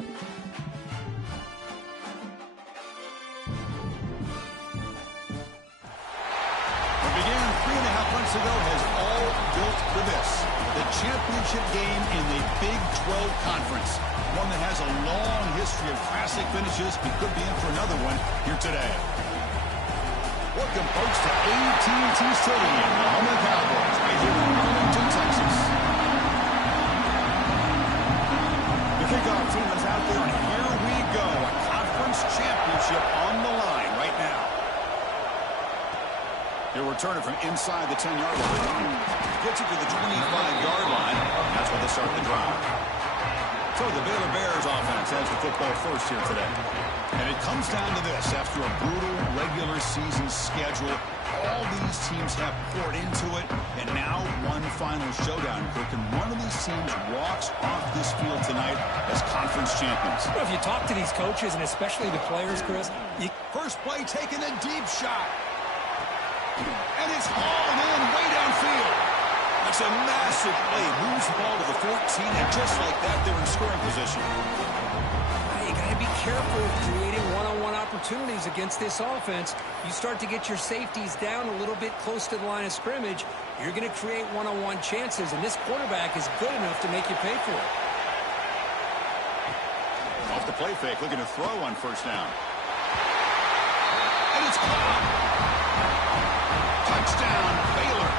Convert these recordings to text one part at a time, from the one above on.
What began 3.5 months ago has all built for this. The championship game in the Big 12 Conference. One that has a long history of classic finishes. We could be in for another one here today. Welcome, folks, to AT&T Stadium, the home of the Cowboys, right here in Arlington, Texas. The kickoff team is out there, and here we go. A conference championship on the line right now. He'll return it from inside the 10-yard line. Gets it to the 25-yard line. That's where they start the drive. So the Baylor Bears offense has the football first here today. And it comes down to this. After a brutal regular season schedule, all these teams have poured into it. And now one final showdown. And one of these teams walks off this field tonight as conference champions. Well, if you talk to these coaches, and especially the players, Chris. First play taking a deep shot. And it's hauled in way downfield. That's a massive play. Moves the ball to the 14, and just like that, they're in scoring position. You got to be careful of creating one-on-one opportunities against this offense. You start to get your safeties down a little bit close to the line of scrimmage, you're going to create one-on-one chances, and this quarterback is good enough to make you pay for it. Off the play fake, looking to throw on first down. And it's caught. Touchdown, Baylor.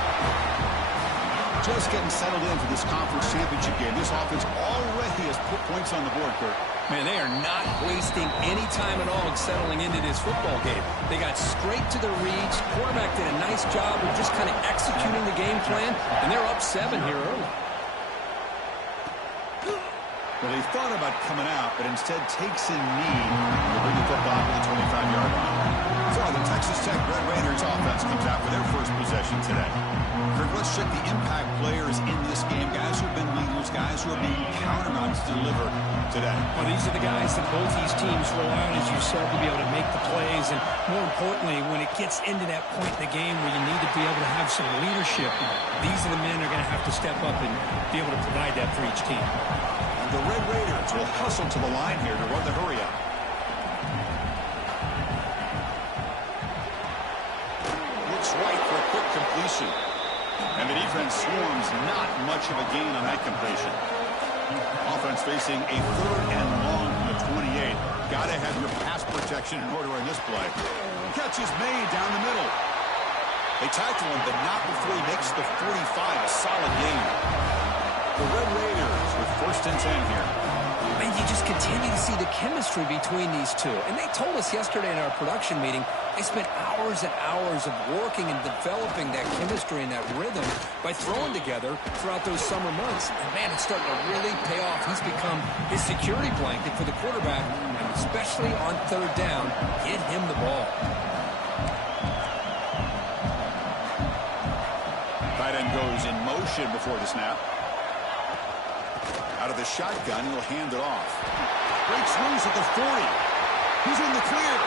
Just getting settled in for this conference championship game. This offense already has put points on the board, Kurt. Man, they are not wasting any time at all settling into this football game. They got straight to the reads. Quarterback did a nice job of just kind of executing the game plan, and they're up 7 here early. Well, they thought about coming out, but instead takes a knee to bring the football to the 25-yard line. So the Texas Tech Red Raiders offense comes out for their first possession today. Kirk, let's check the impact players in this game. Guys who have been leaders, guys who are being counted on to deliver today. Well, these are the guys that both these teams rely on, as you said, to be able to make the plays. And more importantly, when it gets into that point in the game where you need to be able to have some leadership, these are the men that are going to have to step up and be able to provide that for each team. The Red Raiders will hustle to the line here to run the hurry-up. Looks right for a quick completion. And the defense swarms, not much of a gain on that completion. Offense facing a 3rd and long from the 28. Got to have your pass protection in order in this play. Catch is made down the middle. They tackle him, but not before he makes the 45. A solid gain. The Red Raiders with 1st and 10 here. Man, you just continue to see the chemistry between these two. And they told us yesterday in our production meeting, they spent hours and hours of working and developing that chemistry and that rhythm by throwing together throughout those summer months. And, man, it's starting to really pay off. He's become his security blanket for the quarterback, and especially on 3rd down, get him the ball. Tight end goes in motion before the snap. Out of the shotgun, he'll hand it off. Breaks loose at the 40. He's in the clear.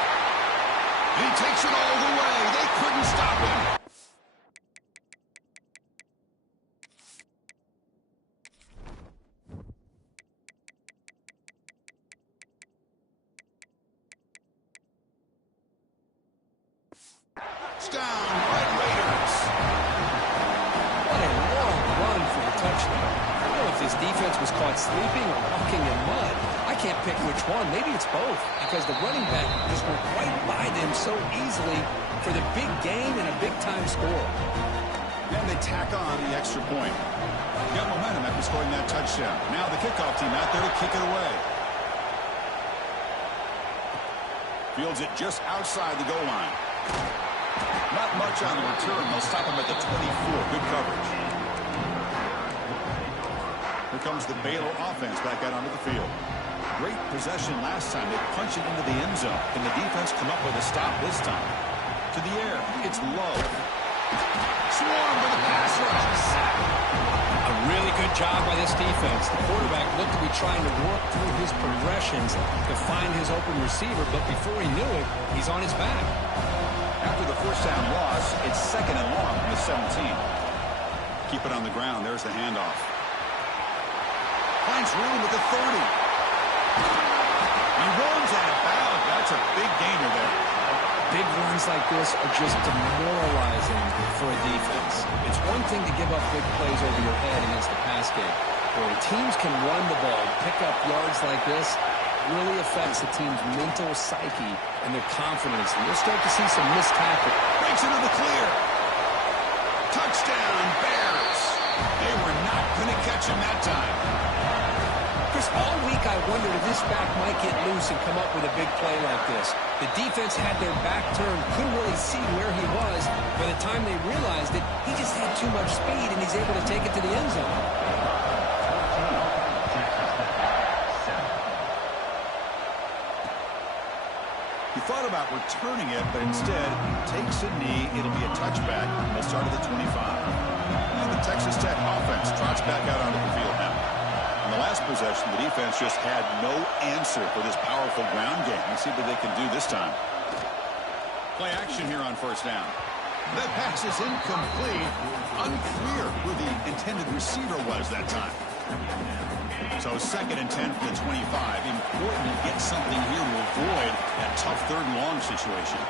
He takes it all the way. They couldn't stop him. It's down, Red Raiders. What a long run for the touchdown. I don't know if this defense was caught sleeping or walking in mud. I can't pick which one. Maybe it's both, because the running back just went right by them so easily for the big gain and a big-time score. Then they tack on the extra point. Got momentum after scoring that touchdown. Now the kickoff team out there to kick it away. Fields it just outside the goal line. Not much on the return. They'll stop him at the 24. Good coverage. Here comes the Baylor offense back out onto the field. Great possession last time. They punch it into the end zone. Can the defense come up with a stop this time? To the air. It's low. Swarm with a pass rush. A really good job by this defense. The quarterback looked to be trying to work through his progressions to find his open receiver, but before he knew it, he's on his back. After the 1st down loss, it's 2nd and long from the 17. Keep it on the ground. There's the handoff. Finds room at the 30. Runs like this are just demoralizing for a defense. It's one thing to give up big plays over your head against the pass game, but when teams can run the ball, pick up yards like this, really affects the team's mental psyche and their confidence. And you'll start to see some missed tackle. Breaks into the clear. Touchdown, Bears. They were not going to catch him that time. Chris, all week I wondered if this back might get loose and come up with a big play like this. The defense had their back turned, couldn't really see where he was. By the time they realized it, he just had too much speed, and he's able to take it to the end zone. He thought about returning it, but instead takes a knee. It'll be a touchback. They'll start at the 25. And the Texas Tech offense trots back out onto the field now. In the last possession, the defense just had no answer for this powerful ground game. Let's see what they can do this time. Play action here on first down. That pass is incomplete. Unclear who the intended receiver was that time. So 2nd and 10 for the 25. Important to get something here to avoid that tough 3rd and long situation.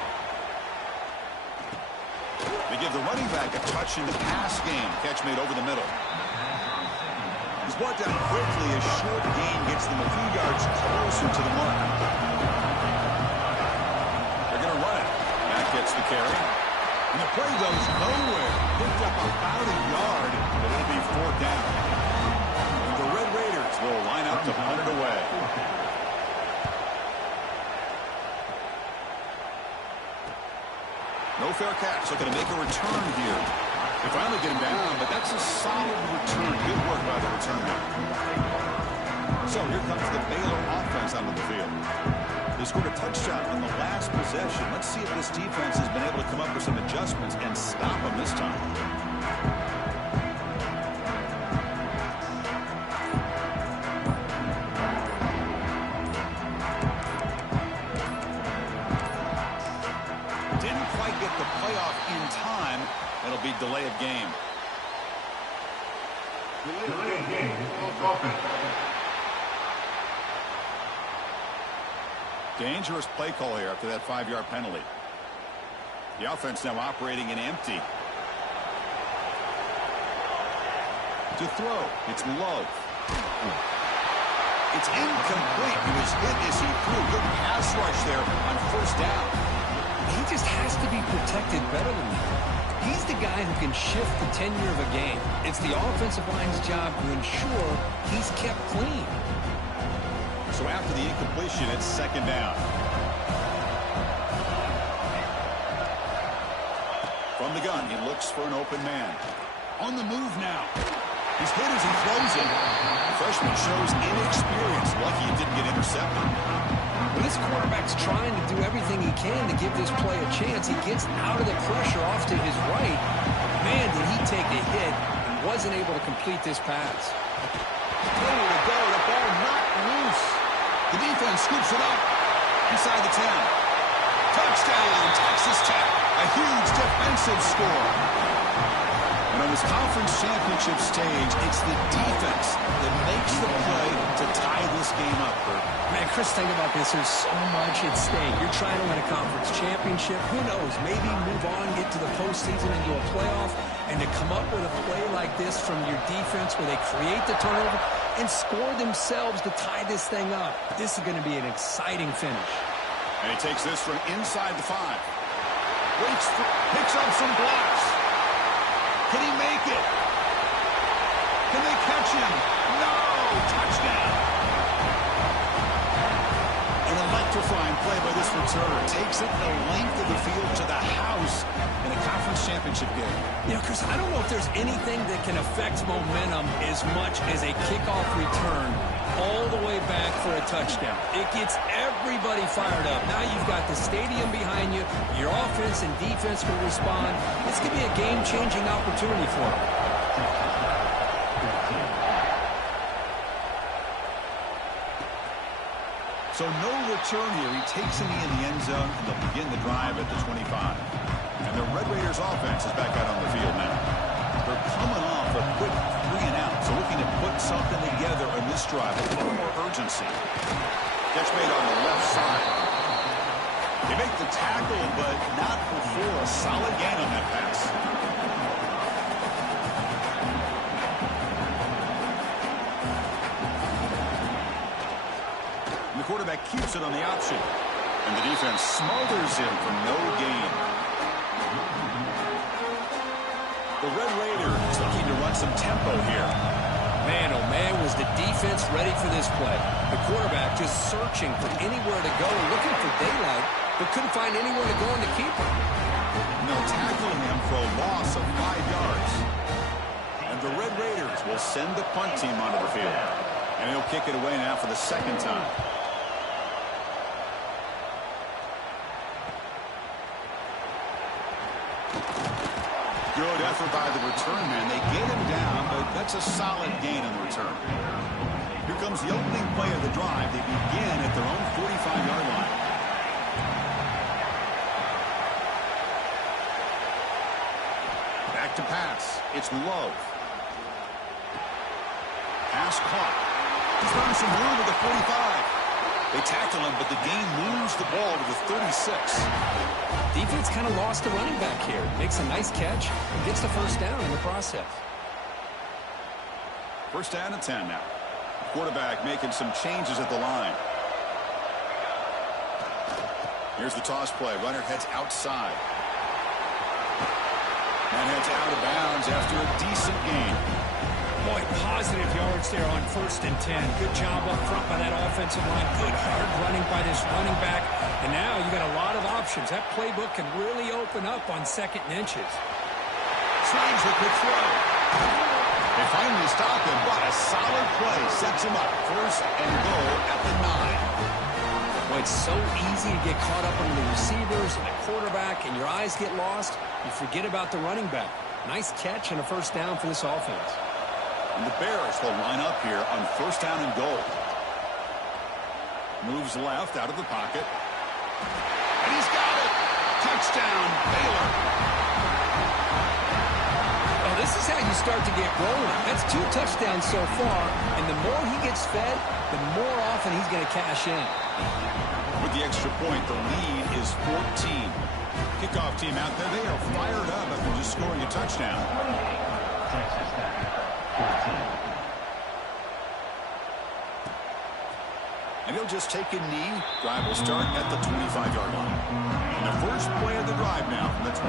They give the running back a touch in the pass game. Catch made over the middle. He's brought down quickly. A short gain gets them a few yards closer to the mark. They're going to run it. That gets the carry. And the play goes nowhere. Picked up about a yard, but it'll be 4th down. And the Red Raiders will line up to punt it away. No fair catch. Looking to make a return here. They finally get him down, but that's a solid return. Good work by the returner. So here comes the Baylor offense onto the field. They scored a touchdown on the last possession. Let's see if this defense has been able to come up with some adjustments and stop them this time. Didn't quite get the playoff in time. It'll be delay of game. Delay of game. Offense. Dangerous play call here after that 5-yard penalty. The offense now operating in empty. To throw, it's Love. It's incomplete. He was hit as he threw. Good pass rush there on 1st down. He just has to be protected better than that. He's the guy who can shift the tenure of a game. It's the offensive line's job to ensure he's kept clean. So after the incompletion, it's 2nd down. From the gun, he looks for an open man. On the move now. He's hit as he throws it. The freshman shows inexperience. Lucky it didn't get intercepted. Well, this quarterback's trying to do everything he can to give this play a chance. He gets out of the pressure off to his right. Man, did he take a hit and wasn't able to complete this pass. Nowhere to go. The ball knocked loose. The defense scoops it up inside the 10. Touchdown, Texas Tech. A huge defensive score. And on this conference championship stage, it's the defense that makes the play to tie this game up, Bert. Man, Chris, think about this. There's so much at stake. You're trying to win a conference championship. Who knows? Maybe move on, get to the postseason into a playoff, and to come up with a play like this from your defense where they create the turnover and score themselves to tie this thing up. This is going to be an exciting finish. And he takes this from inside the 5. Picks up some blocks. Can he make it? Can they catch him? No! Touchdown! An electrifying play by this returner. Takes it the length of the field to the house in a conference championship game. You know, Chris, I don't know if there's anything that can affect momentum as much as a kickoff return all the way back for a touchdown. It gets everybody fired up. Now you've got the stadium behind you. Your offense and defense will respond. It's going to be a game-changing opportunity for them. So no return here. He takes a knee in the end zone, and they'll begin the drive at the 25. And the Red Raiders offense is back out on the field now. They're coming off a quick 3-and-out, so looking to put something together on this drive with a little more urgency. Catch made on the left side. They make the tackle, but not before a solid gain on that pass. And the quarterback keeps it on the option. And the defense smothers him for no gain. The Red Raiders looking to run some tempo here. Man, oh man, was the defense ready for this play. The quarterback just searching for anywhere to go, looking for daylight, but couldn't find anywhere to go in to keep him. And they'll tackle him for a loss of 5 yards. And the Red Raiders will send the punt team onto the field. And he'll kick it away now for the second time. Good effort by the return man. They get him down, but that's a solid gain on the return. Here comes the opening play of the drive. They begin at their own 45-yard line. Back to pass. It's Love. Pass caught. He's found some room at the 45. They tackle him, but the gain moves the ball to the 36. Defense kind of lost the running back here. Makes a nice catch and gets the first down in the process. First down and 10 now. Quarterback making some changes at the line. Here's the toss play. Runner heads outside. And heads out of bounds after a decent gain. Boy, positive yards there on 1st and 10. Good job up front by that offensive line. Good hard running by this running back. And now you got a lot of options. That playbook can really open up on 2nd and inches. Slides a quick throw. They finally stop him, but a solid play sets him up. 1st and goal at the 9. Boy, it's so easy to get caught up on the receivers and the quarterback, and your eyes get lost. You forget about the running back. Nice catch and a first down for this offense. And the Bears will line up here on 1st down and goal. Moves left out of the pocket. And he's got it. Touchdown, Baylor. Oh, this is how you start to get rolling. That's 2 touchdowns so far, and the more he gets fed, the more often he's going to cash in. With the extra point, the lead is 14. Kickoff team out there, they are fired up after just scoring a touchdown. And he'll just take a knee. Drive will start at the 25-yard line. And the first play of the drive now from the 25.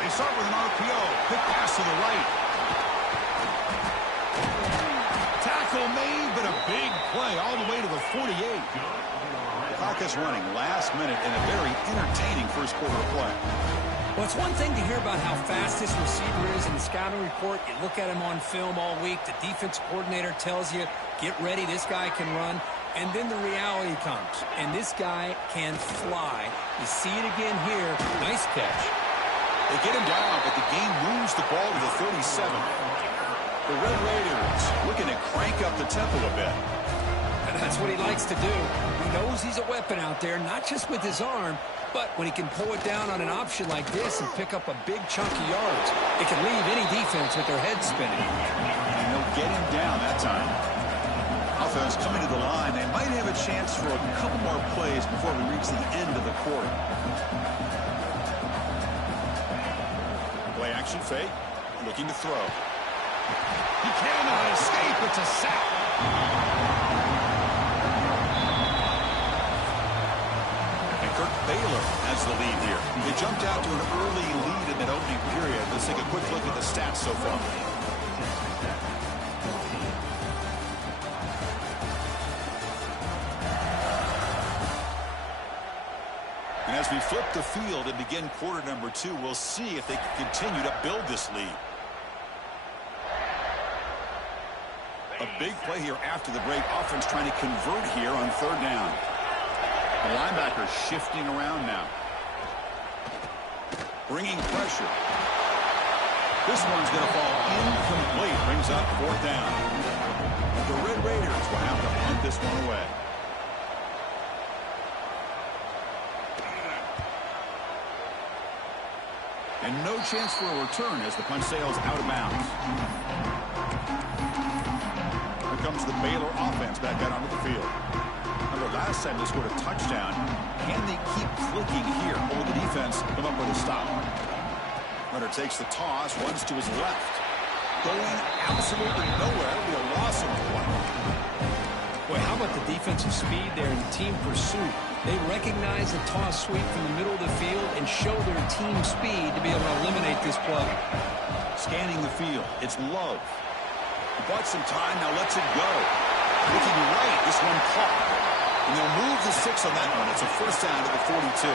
They start with an RPO. Quick pass to the right. Tackle made, but a big play all the way to the 48. The clock is running last minute in a very entertaining first quarter of play. Well, it's one thing to hear about how fast this receiver is in the scouting report. You look at him on film all week. The defense coordinator tells you, get ready, this guy can run. And then the reality comes, and this guy can fly. You see it again here. Nice catch. They get him down, but the game moves the ball to the 37. The Red Raiders looking to crank up the tempo a bit. And that's what he likes to do. He knows he's a weapon out there, not just with his arm, but when he can pull it down on an option like this and pick up a big chunk of yards, it can leave any defense with their head spinning. And they'll get him down that time. Offense coming to the line. They might have a chance for a couple more plays before we reach the end of the quarter. Play action fake. Looking to throw. He cannot escape. It's a sack. Baylor has the lead here. They jumped out to an early lead in that opening period. Let's take a quick look at the stats so far. And as we flip the field and begin quarter number 2, we'll see if they can continue to build this lead. A big play here after the break. Offense trying to convert here on 3rd down. The linebacker shifting around now. Bringing pressure. This one's going to fall incomplete. Brings up 4th down. The Red Raiders will have to punt this one away. And no chance for a return as the punt sails out of bounds. Here comes the Baylor offense back out onto the field. Remember, last time they scored a touchdown. Can they keep clicking here? Or will the defense come up with a stop? Runner takes the toss, runs to his left. Going absolutely nowhere. It'll be a loss of one. Boy, how about the defensive speed there in team pursuit? They recognize the toss sweep from the middle of the field and show their team speed to be able to eliminate this play. Scanning the field. It's Love. He bought some time, now lets it go. Looking right, this one caught. And they'll move the 6 on that one. It's a first down to the 42.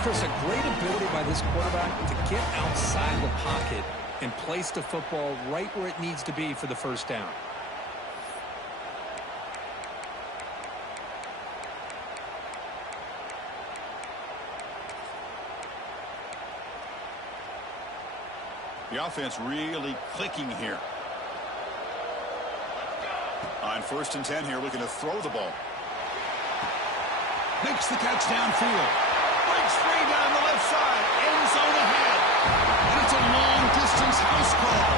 Chris, a great ability by this quarterback to get outside the pocket and place the football right where it needs to be for the first down. The offense really clicking here. On 1st and 10 here, looking to throw the ball. Makes the catch downfield. Breaks free down the left side. End zone ahead. And it's a long-distance house call.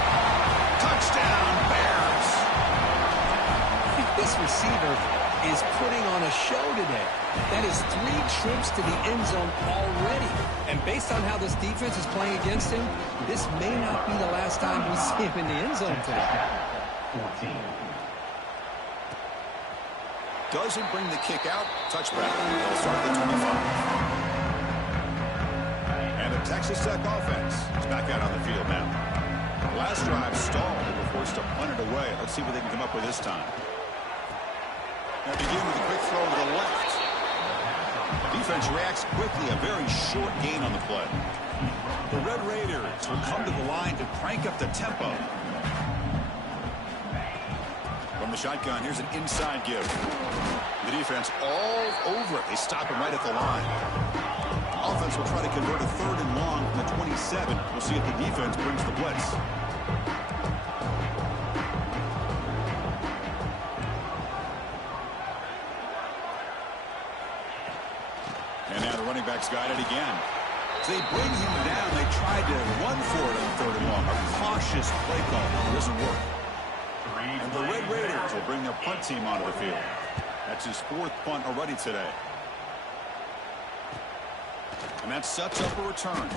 Touchdown, Bears. This receiver is putting on a show today. That is 3 trips to the end zone already. And based on how this defense is playing against him, this may not be the last time we see him in the end zone today. 14. Doesn't bring the kick out. Touchback. They'll start at the 25. And the Texas Tech offense is back out on the field now. Last drive stalled. They were forced to punt it away. Let's see what they can come up with this time. Now begin with a quick throw to the left. Defense reacts quickly. A very short gain on the play. The Red Raiders will come to the line to crank up the tempo. From the shotgun, here's an inside give. The defense all over it. They stop him right at the line. Offense will try to convert a 3rd and long from the 27. We'll see if the defense brings the blitz. And now the running back's got it again. So they bring him down. They tried to run for it on 3rd and long. A cautious play call. It doesn't work. And the Red Raiders will bring their punt team onto the field. That's his 4th punt already today. And that sets up a return.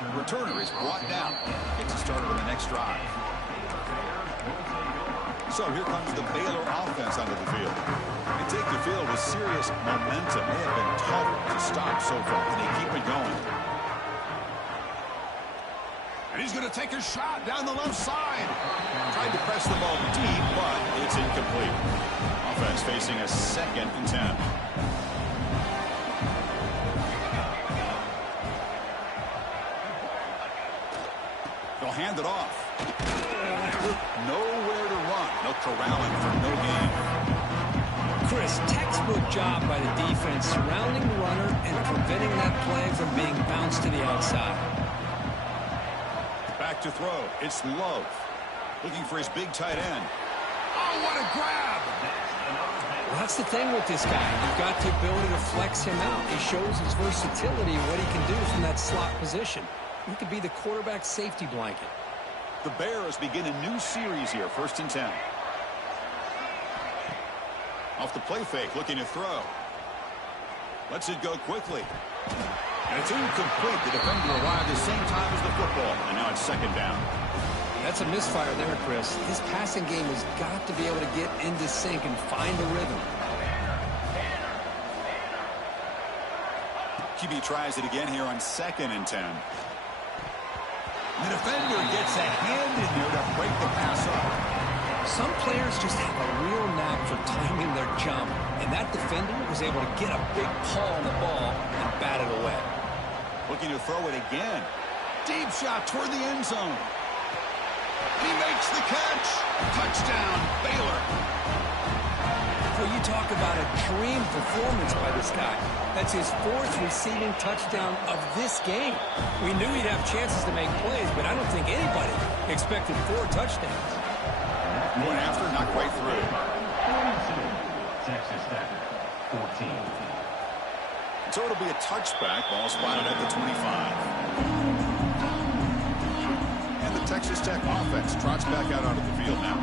The returner is brought down. Gets it started on the next drive. So here comes the Baylor offense onto the field. They take the field with serious momentum. They have been tough to stop so far, and they keep it going. And he's going to take a shot down the left side. Tried to press the ball deep, but it's incomplete. Offense facing a 2nd and 10. They'll hand it off. Nowhere to run. No corralling for no gain. Chris, textbook job by the defense surrounding the runner and preventing that play from being bounced to the outside. Back to throw. It's Love. Looking for his big tight end. Oh, what a grab! Well, that's the thing with this guy. You've got the ability to flex him out. He shows his versatility and what he can do from that slot position. He could be the quarterback safety blanket. The Bears begin a new series here. 1st and 10. Off the play fake, looking to throw. Lets it go quickly. And it's incomplete. The defender arrived the same time as the football. And now it's 2nd down. That's a misfire there, Chris. His passing game has got to be able to get into sync and find a rhythm. QB tries it again here on 2nd and 10. The defender gets a hand in there to break the pass up. Some players just have a real knack for timing their jump, and that defender was able to get a big paw on the ball and bat it away. Looking to throw it again. Deep shot toward the end zone. He makes the catch. Touchdown, Baylor. Well, you talk about a dream performance by this guy. That's his 4th receiving touchdown of this game. We knew he'd have chances to make plays, but I don't think anybody expected 4 touchdowns. Going after, not quite through. 42. Texas Tech, 14. So it'll be a touchback. Ball spotted at the 25. Texas Tech offense trots back out onto the field now.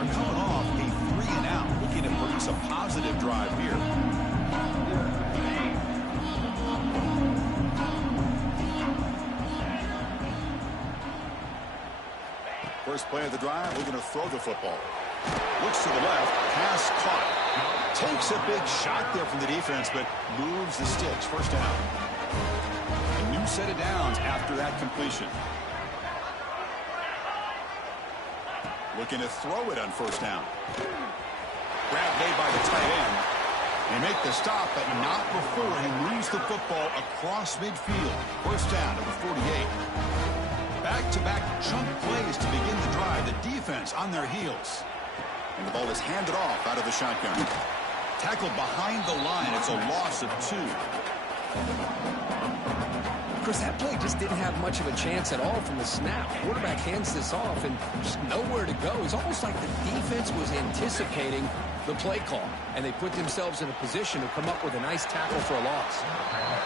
They're coming off a 3-and-out, looking to produce a positive drive here. First play of the drive, we're going to throw the football. Looks to the left, pass caught. Takes a big shot there from the defense, but moves the sticks. First down. A new set of downs after that completion. Looking to throw it on first down. Grab made by the tight end. They make the stop, but not before he moves the football across midfield. First down, number 48. Back-to-back chunk plays to begin the drive. The defense on their heels. And the ball is handed off out of the shotgun. Tackled behind the line. It's a loss of 2. Of course, that play just didn't have much of a chance at all from the snap. Quarterback hands this off and just nowhere to go. It's almost like the defense was anticipating the play call, and they put themselves in a position to come up with a nice tackle for a loss.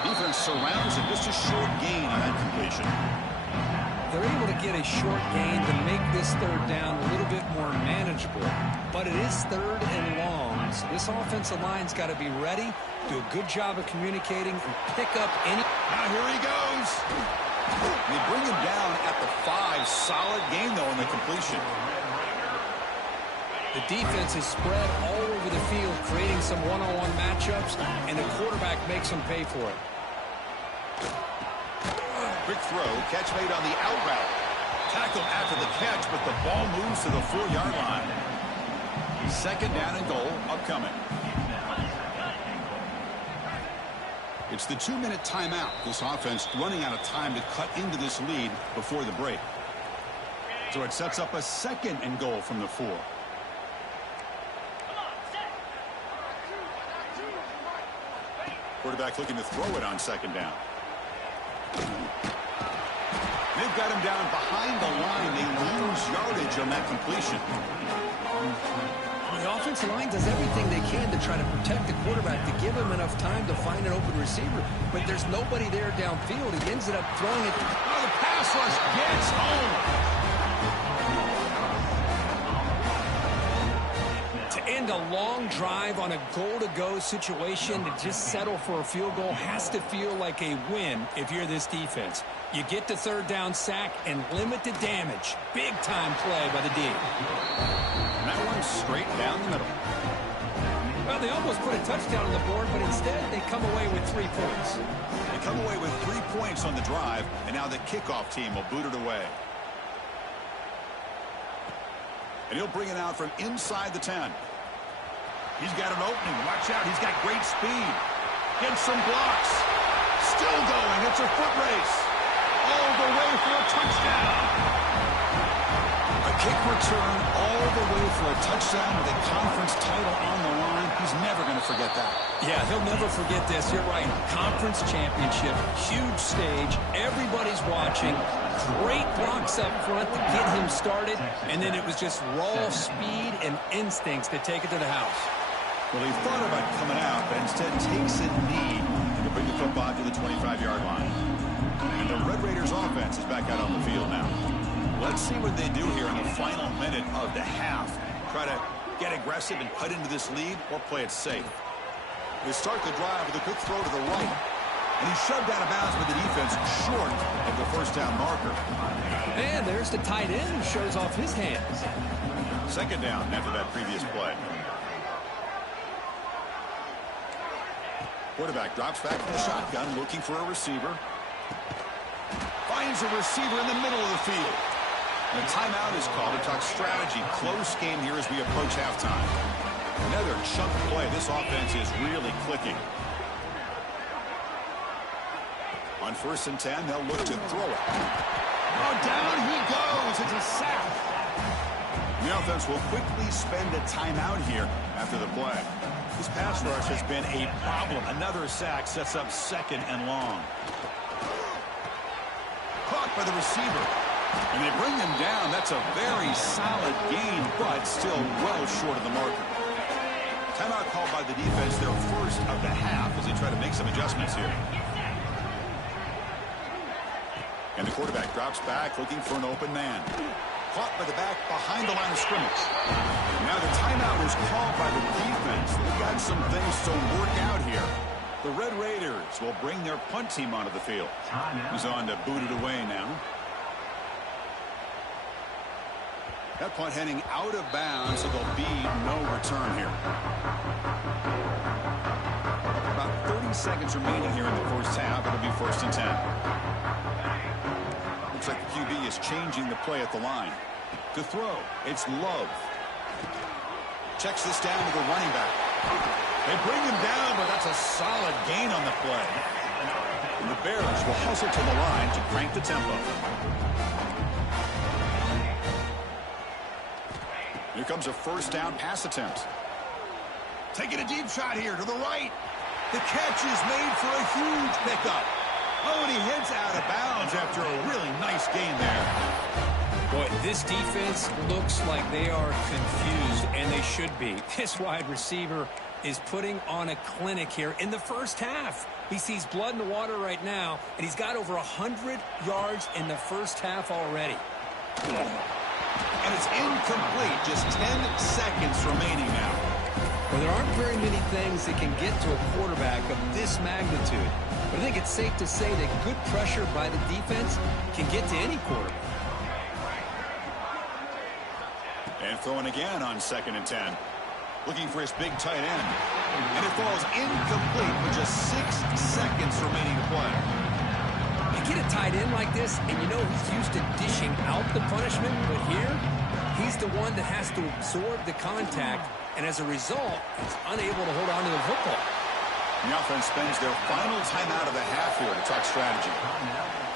Defense surrounds him. Just a short gain on that completion. They're able to get a short gain to make this third down a little bit more manageable, but it is third and long, so this offensive line's got to be ready, do a good job of communicating, and pick up any... Now here he goes. They bring him down at the 5. Solid gain, though, in the completion. The defense is spread all over the field, creating some one-on-one matchups, and the quarterback makes them pay for it. Quick throw, catch made on the out route. Tackled after the catch, but the ball moves to the 4-yard line. Second down and goal upcoming. It's the 2-minute timeout. This offense running out of time to cut into this lead before the break. So it sets up a second and goal from the 4. Quarterback looking to throw it on second down. They've got him down behind the line. They lose yardage on that completion. The offensive line does everything they can to try to protect the quarterback, to give him enough time to find an open receiver. But there's nobody there downfield. He ends up throwing it. Oh, the pass rush gets home. To end a long drive on a goal-to-go situation, to just settle for a field goal has to feel like a win if you're this defense. You get the third down sack and limit the damage. Big-time play by the D. And that one's straight down the middle. Well, they almost put a touchdown on the board, but instead they come away with 3 points. They come away with 3 points on the drive, and now the kickoff team will boot it away. And he'll bring it out from inside the 10. He's got an opening. Watch out. He's got great speed. Gets some blocks. Still going. It's a foot race. All the way for a touchdown. A kick return all the way for a touchdown with a conference title on the line. He's never going to forget that. Yeah, he'll never forget this. You're right. Conference championship. Huge stage. Everybody's watching. Great blocks up front to get him started. And then it was just raw speed and instincts to take it to the house. Well, he thought about coming out, but instead takes a knee to bring the football to the 25-yard line. And the Red Raiders offense is back out on the field now. Let's see what they do here in the final minute of the half. Try to get aggressive and cut into this lead or play it safe. They start the drive with a quick throw to the right. And he's shoved out of bounds by the defense short of the first down marker. And there's the tight end who shows off his hands. Second down after that previous play. Quarterback drops back from the shotgun, looking for a receiver. Finds a receiver in the middle of the field. And a timeout is called to talk strategy. Close game here as we approach halftime. Another chunk play. This offense is really clicking. On 1st and 10, they'll look to throw it. Oh, down he goes. It's a sack. The offense will quickly spend a timeout here after the play. This pass rush has been a problem. Another sack sets up second and long. Caught by the receiver. And they bring him down. That's a very solid gain, but still well short of the marker. Timeout called by the defense, their first of the half, as they try to make some adjustments here. And the quarterback drops back looking for an open man. Caught by the back behind the line of scrimmage. Now the timeout was called by the defense. They've got some things to work out here. The Red Raiders will bring their punt team onto the field. He's on to boot it away now. That punt heading out of bounds, so there'll be no return here. About 30 seconds remaining here in the first half. It'll be 1st and 10. Looks like the QB is changing the play at the line. To throw, it's Love. Checks this down to the running back. They bring him down, but that's a solid gain on the play. And the Bears will hustle to the line to crank the tempo. Here comes a 1st down pass attempt. Taking a deep shot here to the right. The catch is made for a huge pickup. Oh, and he heads out of bounds after a really nice gain there. Boy, this defense looks like they are confused, and they should be. This wide receiver is putting on a clinic here in the first half. He sees blood in the water right now, and he's got over 100 yards in the first half already. And it's incomplete. Just 10 seconds remaining now. Well, there aren't very many things that can get to a quarterback of this magnitude. But I think it's safe to say that good pressure by the defense can get to any quarterback. And throwing again on 2nd and 10. Looking for his big tight end. And it falls incomplete with just 6 seconds remaining to play. You get a tight end like this, and you know he's used to dishing out the punishment, but here, he's the one that has to absorb the contact, and as a result, he's unable to hold on to the football. The offense spends their final timeout of the half here to talk strategy.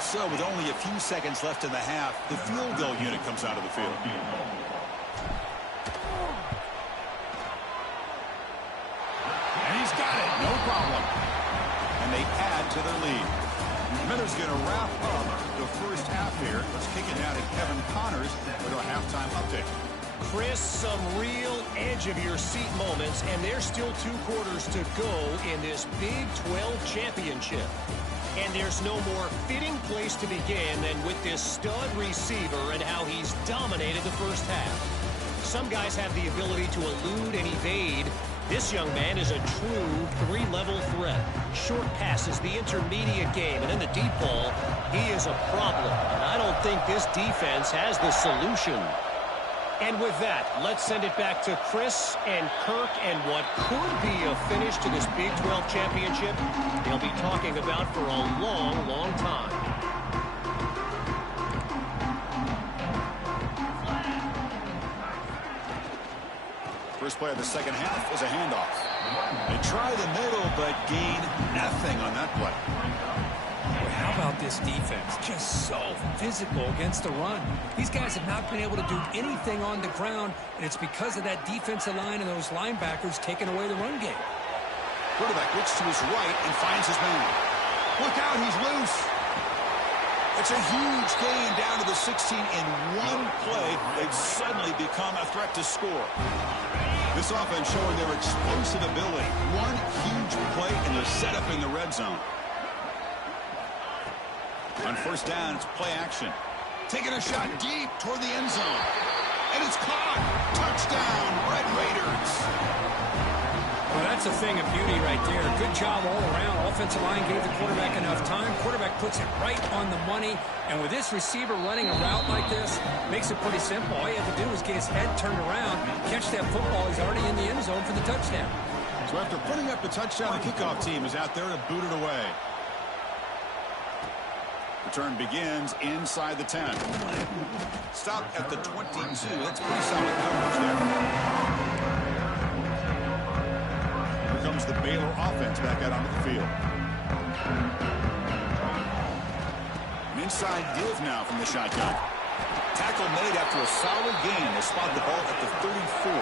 So with only a few seconds left in the half, the field goal unit comes out of the field. And he's got it, no problem. And they add to their lead. Miller's going to wrap up the first half here. Let's kick it down to Kevin Connors with our halftime update. Chris, some real edge-of-your-seat moments, and there's still 2 quarters to go in this Big 12 championship. And there's no more fitting place to begin than with this stud receiver and how he's dominated the first half. Some guys have the ability to elude and evade. This young man is a true 3-level threat. Short passes, the intermediate game, and in the deep ball, he is a problem. And I don't think this defense has the solution. And with that, let's send it back to Chris and Kirk and what could be a finish to this Big 12 championship they'll be talking about for a long, long time. First play of the second half is a handoff. They try the middle, but gain nothing on that play. Well, how about this defense? Just so physical against the run. These guys have not been able to do anything on the ground, and it's because of that defensive line and those linebackers taking away the run game. Quarterback looks to his right and finds his man. Look out, he's loose. It's a huge gain down to the 16 in one play. They've suddenly become a threat to score. This offense showing their explosive ability. One huge play, and they're set up in the red zone. On first down, it's play action. Taking a shot deep toward the end zone. And it's caught. Touchdown, Red Raiders. Well, that's a thing of beauty right there. Good job all around. Offensive line gave the quarterback enough time. Quarterback puts it right on the money. And with this receiver running a route like this, makes it pretty simple. All you have to do is get his head turned around, catch that football. He's already in the end zone for the touchdown. So after putting up the touchdown, the kickoff team is out there to boot it away. Return begins inside the 10. Stop at the 22. That's pretty solid coverage there. Here comes the Baylor offense back out onto the field. An inside give now from the shotgun. Tackle made after a solid gain. They spot the ball at the 34.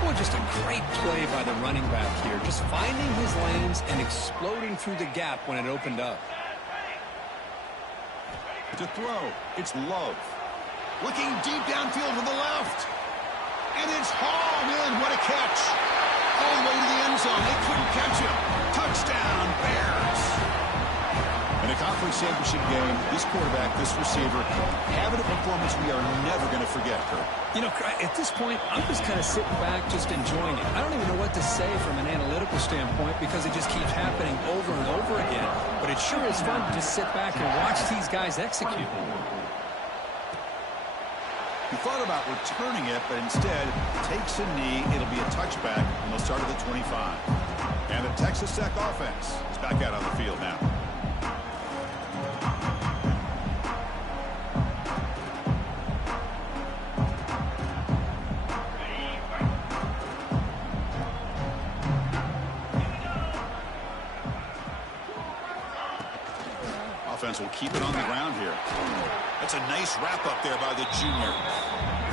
Well, just a great play by the running back here. Just finding his lanes and exploding through the gap when it opened up. To throw, it's Love. Looking deep downfield to the left. And it's hauled in. What a catch. All the way to the end zone. They couldn't catch him. Touchdown, Bears. And In a conference championship game, this quarterback, this receiver, having a performance we are never going to forget, Kurt. You know, at this point, I'm just kind of sitting back, just enjoying it. I don't even know what to say from an analytical standpoint because it just keeps happening over and over again. But it sure is fun to just sit back and watch these guys execute. He thought about returning it, but instead takes a knee. It'll be a touchback, and they'll start at the 25. And the Texas Tech offense is back out on the field now. Offense will keep it on the ground here. That's a nice wrap up there by the junior.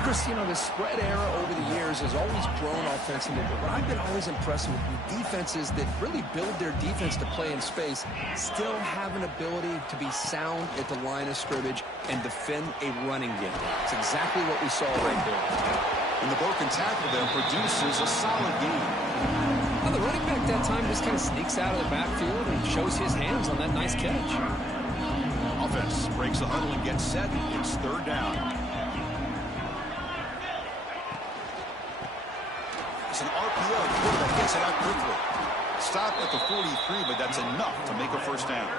Chris, you know, the spread era over the years has always grown offensively, but I've been always impressed with defenses that really build their defense to play in space, still have an ability to be sound at the line of scrimmage and defend a running game. It's exactly what we saw right there. And the broken tackle there produces a solid game. Well, the running back that time just kind of sneaks out of the backfield and shows his hands on that nice catch. Offense breaks the huddle and gets set. It's third down. It's an RPO that gets it out quickly. Stop at the 43, but that's enough to make a first down.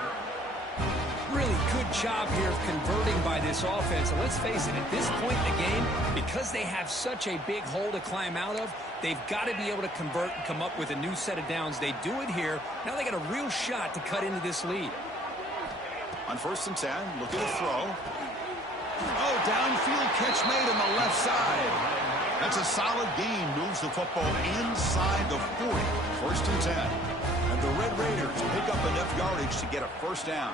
Really good job here of converting by this offense. And let's face it, at this point in the game, because they have such a big hole to climb out of, they've got to be able to convert and come up with a new set of downs. They do it here. Now they got a real shot to cut into this lead. On 1st and 10, look at the throw. Oh, downfield catch made on the left side. That's a solid gain. Moves the football inside the 40. 1st and 10. And the Red Raiders pick up enough yardage to get a first down.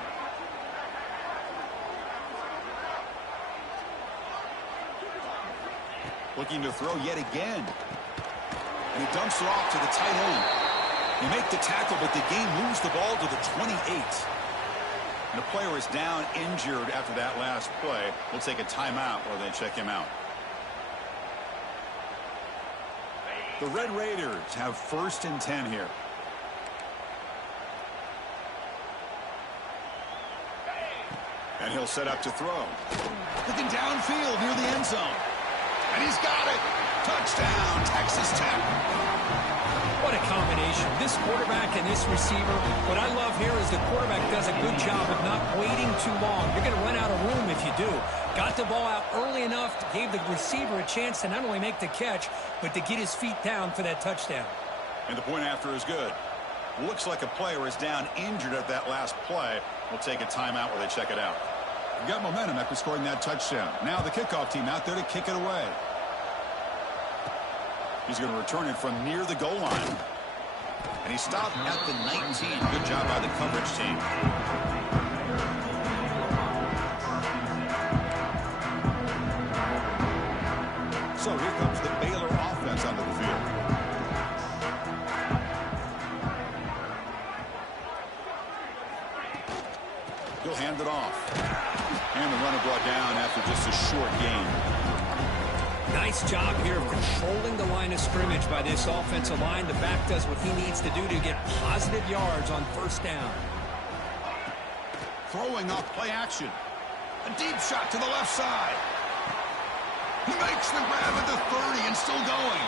Looking to throw yet again. And he dumps it off to the tight end. They make the tackle, but the game moves the ball to the 28. And the player is down injured after that last play. We'll take a timeout while they check him out. The Red Raiders have 1st and 10 here. And he'll set up to throw. Looking downfield near the end zone. And he's got it. Touchdown, Texas Tech. What a combination. This quarterback and this receiver. What I love here is the quarterback does a good job of not waiting too long. You're going to run out of room if you do. Got the ball out early enough, gave the receiver a chance to not only make the catch, but to get his feet down for that touchdown. And the point after is good. Looks like a player is down injured at that last play. We'll take a timeout while they check it out. We've got momentum after scoring that touchdown. Now the kickoff team out there to kick it away. He's going to return it from near the goal line. And he stopped at the 19. Good job by the coverage team. So here comes the Baylor offense onto the field. He'll hand it off. And the runner brought down after just a short gain. Nice job here of controlling the line of scrimmage by this offensive line. The back does what he needs to do to get positive yards on 1st down. Throwing off play action. A deep shot to the left side. He makes the grab at the 30 and still going.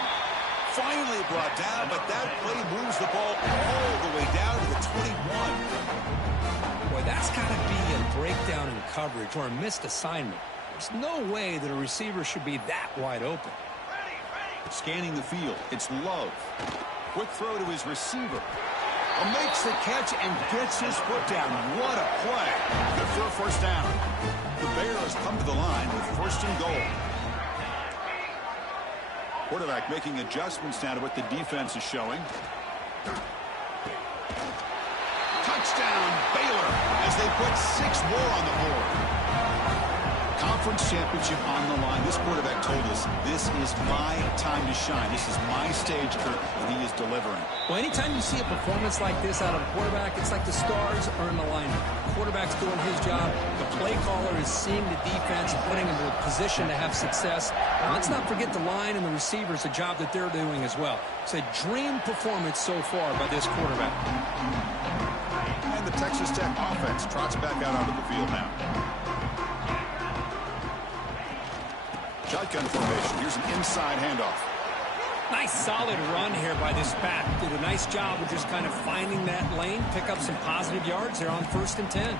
Finally brought down, but that play moves the ball all the way down to the 21. Boy, that's got to be a breakdown in coverage or a missed assignment. There's no way that a receiver should be that wide open. Scanning the field, it's Love. Quick throw to his receiver. Makes the catch and gets his foot down. What a play. Good for a first down. The Bears come to the line with 1st and goal. Quarterback making adjustments now to what the defense is showing. Touchdown, Baylor, as they put 6 more on the board. Conference championship on the line. This quarterback told us, this is my time to shine. This is my stage, Kurt, and he is delivering. Well, anytime you see a performance like this out of a quarterback, it's like the stars are in alignment. The quarterback's doing his job. The play caller is seeing the defense and putting him in a position to have success. And let's not forget the line and the receivers, the job that they're doing as well. It's a dream performance so far by this quarterback. And the Texas Tech offense trots back out onto the field now. Shotgun formation. Here's an inside handoff. Nice solid run here by this back. Did a nice job of just kind of finding that lane, pick up some positive yards there on 1st and 10.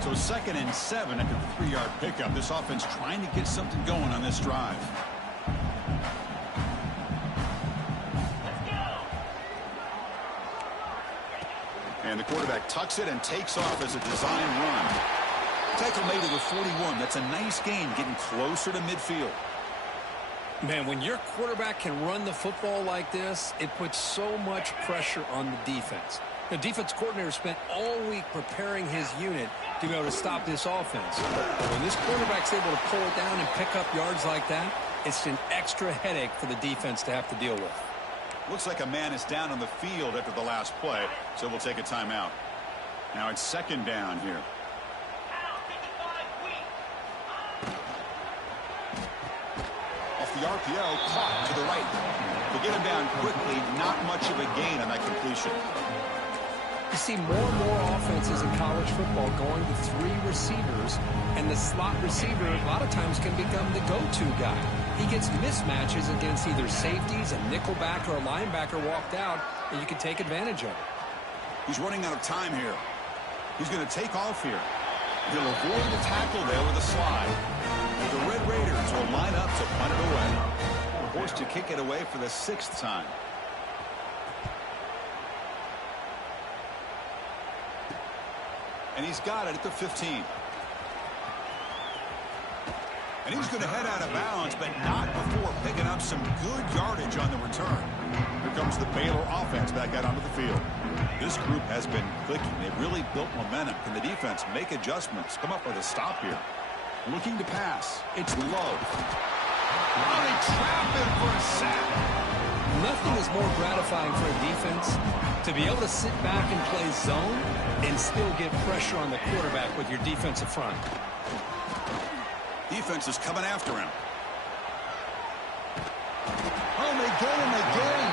So 2nd and 7 after the 3-yard pickup. This offense trying to get something going on this drive. And the quarterback tucks it and takes off as a design run. Tackle made to the 41. That's a nice gain, getting closer to midfield. Man, when your quarterback can run the football like this, it puts so much pressure on the defense. The defense coordinator spent all week preparing his unit to be able to stop this offense. When this quarterback's able to pull it down and pick up yards like that, it's an extra headache for the defense to have to deal with. Looks like a man is down on the field after the last play, so we'll take a timeout. Now it's 2nd down here. Off the RPO, caught to the right. They get him down quickly, not much of a gain on that completion. You see more and more offenses in college football going to 3 receivers, and the slot receiver a lot of times can become the go-to guy. He gets mismatches against either safeties, a nickelback, or a linebacker walked out, and you can take advantage of it. He's running out of time here. He's going to take off here. He'll avoid the tackle there with a slide. And the Red Raiders will line up to punt it away. Forced to kick it away for the 6th time. And he's got it at the 15. And he's going to head out of bounds, but not before picking up some good yardage on the return. Here comes the Baylor offense back out onto the field. This group has been clicking. They've really built momentum. Can the defense make adjustments? Come up with a stop here. Looking to pass. It's low. Oh, they trap him for a sack. Nothing is more gratifying for a defense to be able to sit back and play zone and still get pressure on the quarterback with your defensive front. Defense is coming after him. Oh, they get him again.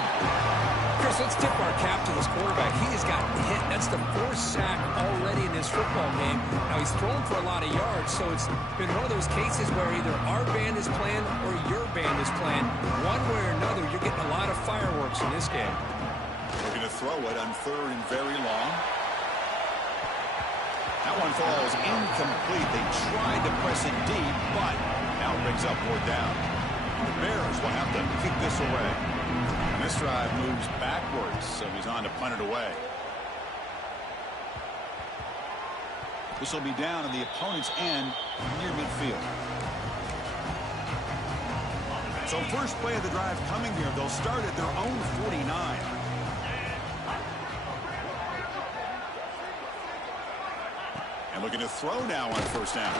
Chris, let's tip our cap to this quarterback. He has gotten hit. That's the 4th sack already in this football game. Now, he's thrown for a lot of yards, so it's been one of those cases where either our band is playing or your band is playing. One way or another, you're getting a lot of fireworks in this game. They're going to throw it on 3rd and very long. That one falls incomplete. They tried to press it deep, but now it brings up 4th down. The Bears will have to kick this away. And this drive moves backwards, so he's on to punt it away. This will be down on the opponent's end near midfield. So first play of the drive coming here. They'll start at their own 49. And looking to throw now on 1st down.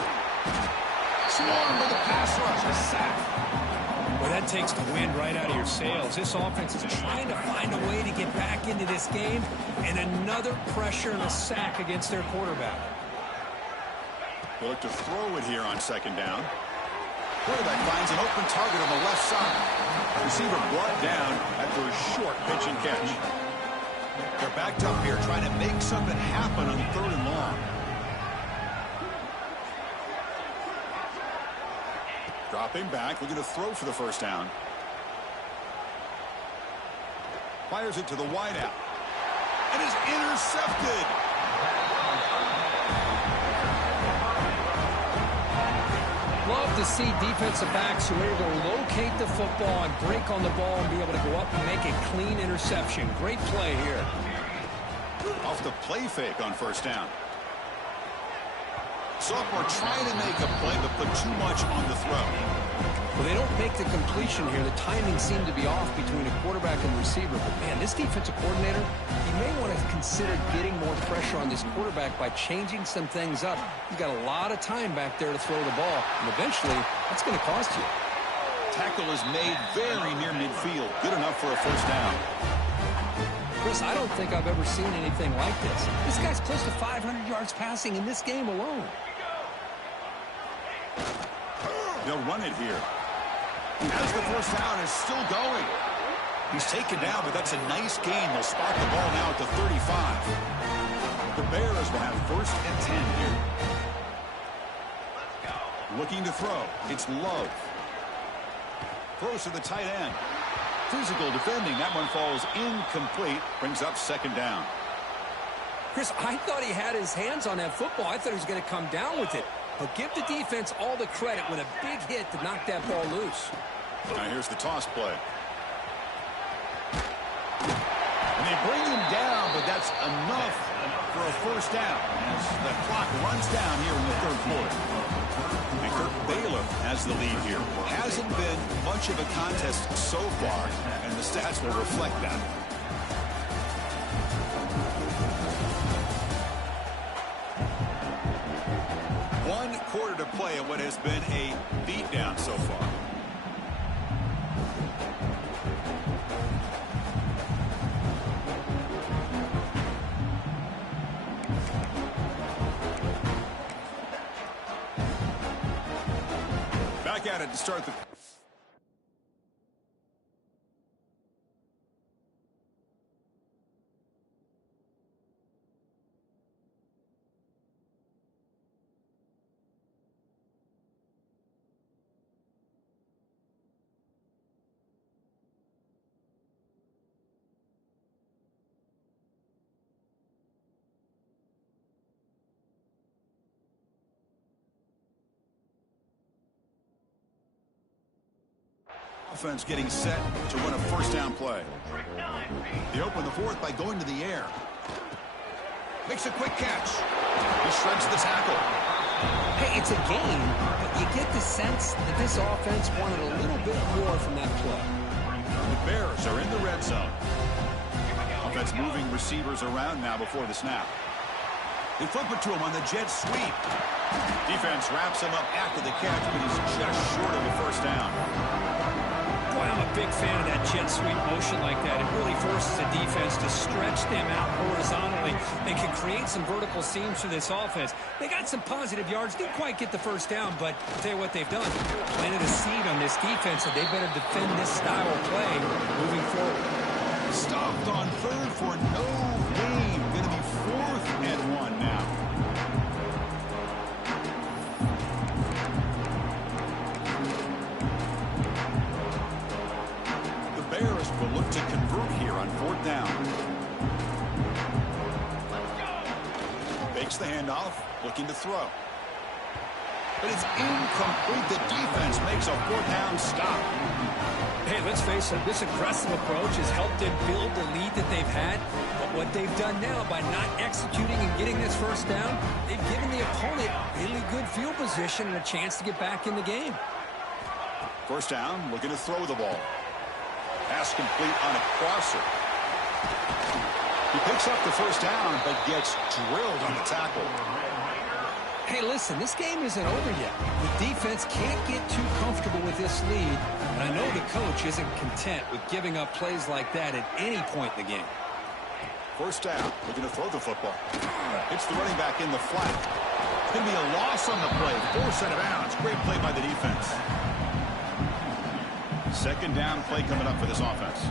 Swarmed with a pass rush, a sack. Well, that takes the wind right out of your sails. This offense is trying to find a way to get back into this game, and another pressure and a sack against their quarterback. They look to throw it here on 2nd down. Quarterback finds an open target on the left side. Receiver brought down after a short pitch and catch. They're backed up here trying to make something happen on 3rd and long. Dropping back, looking to throw for the 1st down. Fires it to the wideout. And is intercepted. Love to see defensive backs who are able to locate the football and break on the ball and be able to go up and make a clean interception. Great play here. Off the play fake on 1st down. Sophomore trying to make a play, but put too much on the throw. Well, they don't make the completion here. The timing seemed to be off between a quarterback and receiver. But, man, this defensive coordinator, he may want to consider getting more pressure on this quarterback by changing some things up. He's got a lot of time back there to throw the ball, and eventually that's going to cost you. Tackle is made very near midfield. Good enough for a 1st down. Chris, I don't think I've ever seen anything like this. This guy's close to 500 yards passing in this game alone. They'll run it here. As the 1st down is still going. He's taken down, but that's a nice gain. They'll spot the ball now at the 35. The Bears will have 1st and 10 here. Looking to throw. It's Love. Throws to the tight end. Physical defending. That one falls incomplete. Brings up 2nd down. Chris, I thought he had his hands on that football. I thought he was going to come down with it. But give the defense all the credit with a big hit to knock that ball loose. Now here's the toss play. And they bring him down, but that's enough for a 1st down as the clock runs down here in the 3rd quarter. And Kirk Baylor has the lead here. Hasn't been much of a contest so far, and the stats will reflect that. One quarter to play in what has been a beatdown so far. Back at it to start the... Offense getting set to run a 1st down play. They open the 4th by going to the air. Makes a quick catch. He shreds the tackle. Hey, it's a game, but you get the sense that this offense wanted a little bit more from that play. The Bears are in the red zone. Offense moving receivers around now before the snap. They flip it to him on the jet sweep. Defense wraps him up after the catch, but he's just short of a 1st down. Boy, I'm a big fan of that jet sweep motion like that. It really forces the defense to stretch them out horizontally. They can create some vertical seams for this offense. They got some positive yards. Didn't quite get the 1st down, but I'll tell you what they've done. Planted a seed on this defense, and they better defend this style of play moving forward. Stopped on 3rd for no gain. Going to be 4th and 1 now. Bears will look to convert here on 4th down. Fakes the handoff, looking to throw. But it's incomplete. The defense makes a 4th down stop. Hey, let's face it, this aggressive approach has helped them build the lead that they've had. But what they've done now by not executing and getting this 1st down, they've given the opponent really good field position and a chance to get back in the game. 1st down, looking to throw the ball. Pass complete on a crosser. He picks up the 1st down, but gets drilled on the tackle. Hey, listen, this game isn't over yet. The defense can't get too comfortable with this lead, and I know the coach isn't content with giving up plays like that at any point in the game. 1st down, looking to throw the football. Hits the running back in the flat. It's going to be a loss on the play. 4th out of bounds. Great play by the defense. 2nd down play coming up for this offense.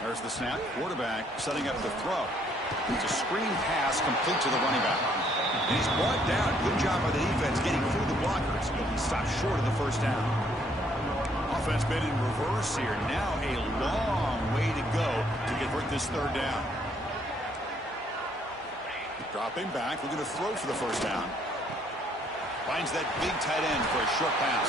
There's the snap. Quarterback setting up the throw. It's a screen pass complete to the running back. And he's brought down. Good job by the defense getting through the blockers. But he stopped short of the 1st down. Offense been in reverse here. Now a long way to go to convert this 3rd down. Dropping back. We're going to throw for the 1st down. Finds that big tight end for a short pass.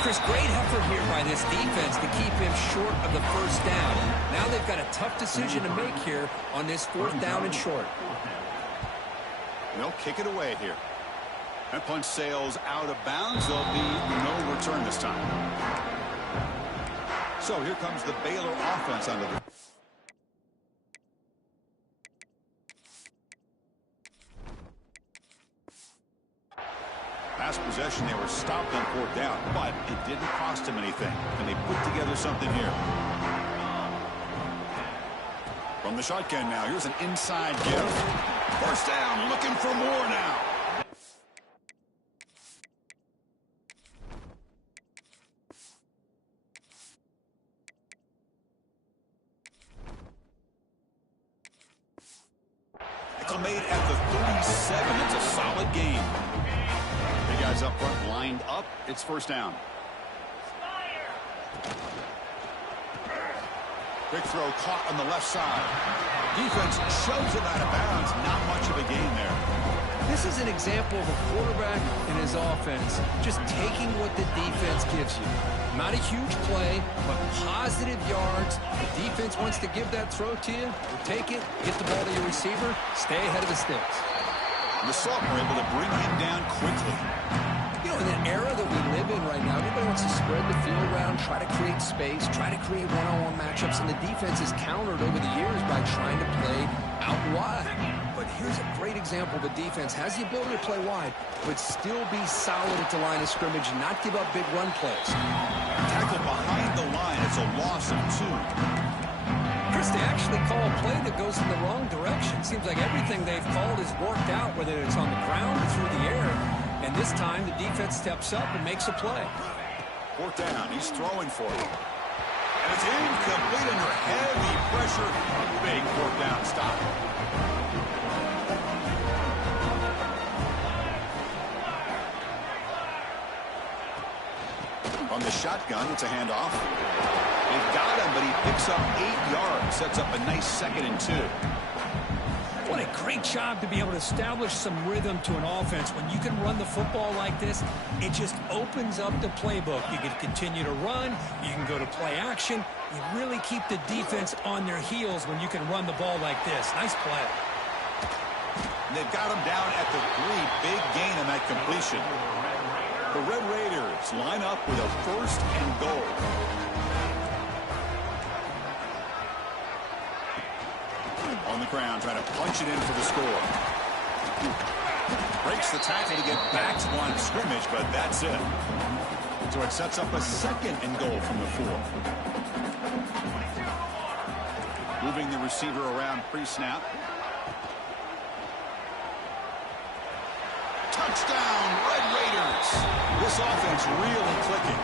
Chris, great effort here by this defense to keep him short of the 1st down. Now they've got a tough decision to make here on this 4th down and short. They'll kick it away here. That punch sails out of bounds. There'll be no return this time. So here comes the Baylor offense under the... Last possession, they were stopped on 4th down, but it didn't cost him anything, and they put together something here. From the shotgun now, here's an inside give. 1st down, looking for more now. tackle made at the 37. It's a solid game. The guys up front lined up. It's first down. Big throw caught on the left side. Defense shoves it out of bounds. Not much of a gain there. This is an example of a quarterback and his offense just taking what the defense gives you. Not a huge play, but positive yards. The defense wants to give that throw to you. You take it, get the ball to your receiver, stay ahead of the sticks. The Sultan were able to bring him down quickly. You know, in the era that we live in right now, everybody wants to spread the field around, try to create space, try to create one-on-one matchups, and the defense has countered over the years by trying to play out wide. But here's a great example of a defense has the ability to play wide, but still be solid at the line of scrimmage, not give up big run plays. Tackle behind the line. It's a loss of 2. Chris, they actually call a play that goes in the wrong direction. Seems like everything they've called has worked out, whether it's on the ground or through the air. And this time, the defense steps up and makes a play. 4th down. He's throwing for it. And it's incomplete under heavy pressure. A big 4th down stop. On the shotgun, it's a handoff. They've got him, but he picks up 8 yards. Sets up a nice 2nd and 2. What a great job to be able to establish some rhythm to an offense. When you can run the football like this, it just opens up the playbook. You can continue to run. You can go to play action. You really keep the defense on their heels when you can run the ball like this. Nice play. And they've got him down at the 3. Big gain on that completion. The Red Raiders line up with a 1st and goal. On the ground, trying to punch it in for the score. Breaks the tackle to get back to line of scrimmage, but that's it. So it sets up a 2nd and goal from the 4. Moving the receiver around pre-snap. Touchdown, Red Raiders. This offense really clicking.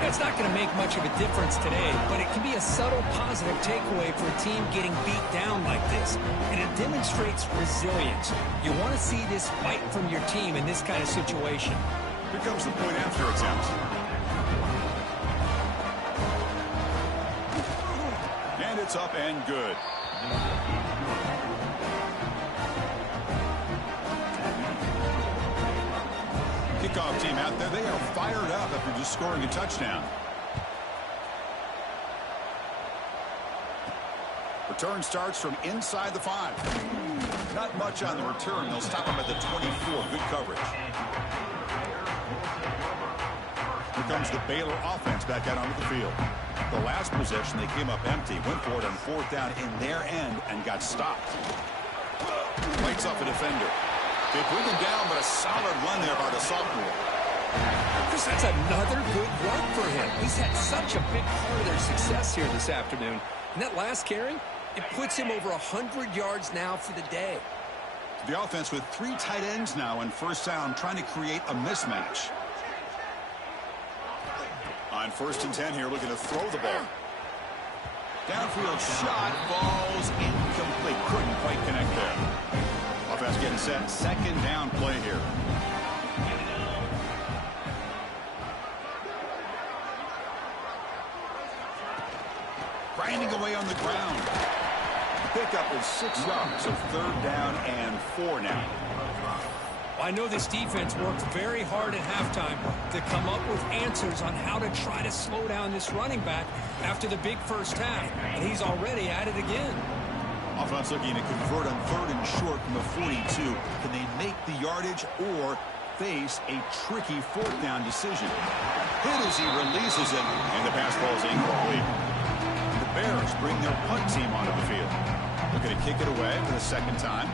It's not going to make much of a difference today, but it can be a subtle positive takeaway for a team getting beat down like this. And it demonstrates resilience. You want to see this fight from your team in this kind of situation. Here comes the point after attempt. And it's up and good. Kickoff team out there, they are fired up after just scoring a touchdown. Return starts from inside the 5. Not much on the return. They'll stop him at the 24. Good coverage. Here comes the Baylor offense back out onto the field. The last possession, they came up empty. Went for it on 4th down in their end and got stopped. Fights off a defender. They bring him down, but a solid run there by the sophomore. Chris, that's another good run for him. He's had such a big part of their success here this afternoon. And that last carry, it puts him over 100 yards now for the day. The offense with 3 tight ends now in first down, trying to create a mismatch. On 1st and 10 here, looking to throw the ball. Downfield shot, falls incomplete. Couldn't quite connect there. Offense getting set. 2nd down play here. Grinding away on the ground. Pickup is 6 yards, so 3rd down and 4 now. I know this defense worked very hard at halftime to come up with answers on how to try to slow down this running back after the big first half, and he's already at it again. Offense looking to convert on 3rd and short from the 42. Can they make the yardage or face a tricky 4th down decision? Hit as he releases it, and the pass ball is incomplete. The Bears bring their punt team onto the field. Looking to kick it away for the 2nd time.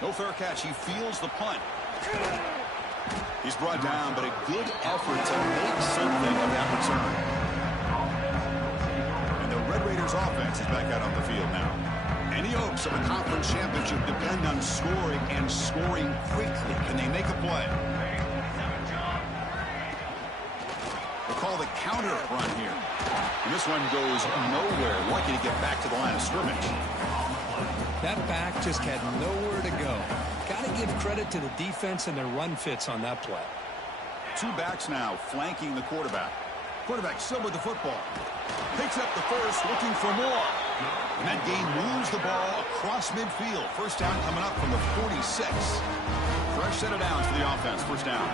No fair catch. He feels the punt. He's brought down, but a good effort to make something of that return. And the Red Raiders offense is back out on the field now. Any hopes of a conference championship depend on scoring and scoring quickly. Can they make a play? They call the counter. counter run here. And this one goes nowhere. Lucky to get back to the line of scrimmage. That back just had nowhere to go. Got to give credit to the defense and their run fits on that play. Two backs now flanking the quarterback. Quarterback still with the football. Picks up the first, looking for more. And that gain moves the ball across midfield. First down coming up from the 46. Fresh set of downs for the offense. First down.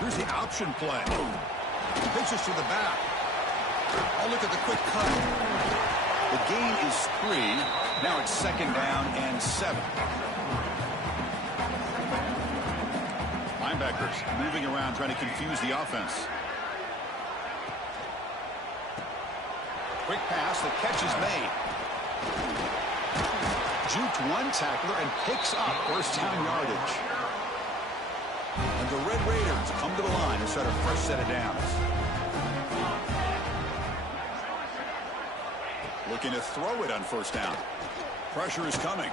Here's the option play. Pitches to the back. Oh, look at the quick cut. The gain is 3. Now it's second down and 7. Linebackers moving around, trying to confuse the offense. Quick pass, the catch is made. Juked one tackler and picks up first down yardage. And the Red Raiders come to the line and start a fresh set of downs. Looking to throw it on first down. Pressure is coming.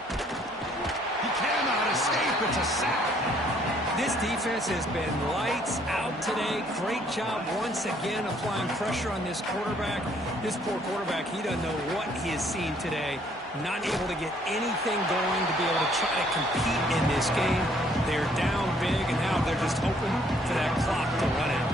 He cannot escape. It's a sack. This defense has been lights out today. Great job once again applying pressure on this quarterback. This poor quarterback, he doesn't know what he has seen today. Not able to get anything going to be able to try to compete in this game. They're down big, and now they're just hoping for that clock to run out.